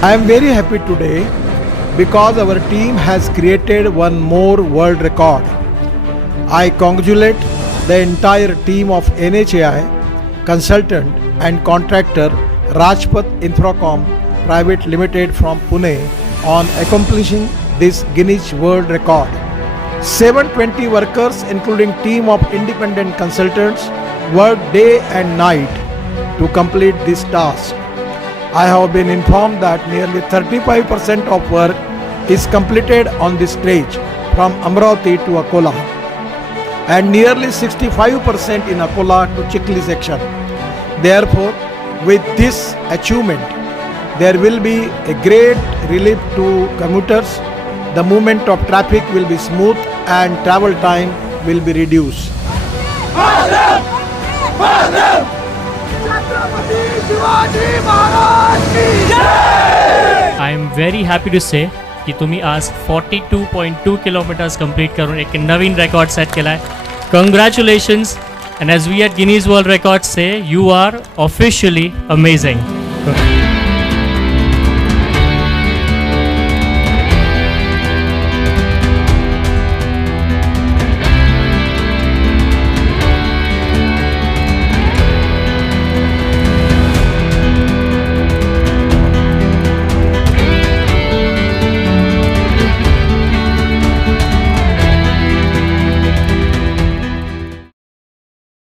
I am very happy today because our team has created one more world record. I congratulate the entire team of NHAI, consultant and contractor Rajpath Infracom Private Limited from Pune on accomplishing this Guinness World Record. 720 workers including team of independent consultants worked day and night to complete this task. I have been informed that nearly 35% of work is completed on this stage from Amravati to Akola and nearly 65% in Akola to Chikli section. Therefore, with this achievement, there will be a great relief to commuters. The movement of traffic will be smooth and travel time will be reduced. I am very happy to say की तुम्ही आज 42.2 kilometres complete करून एक नवीन record set केला आहे. Congratulations and as we at Guinness world record say you are officially amazing.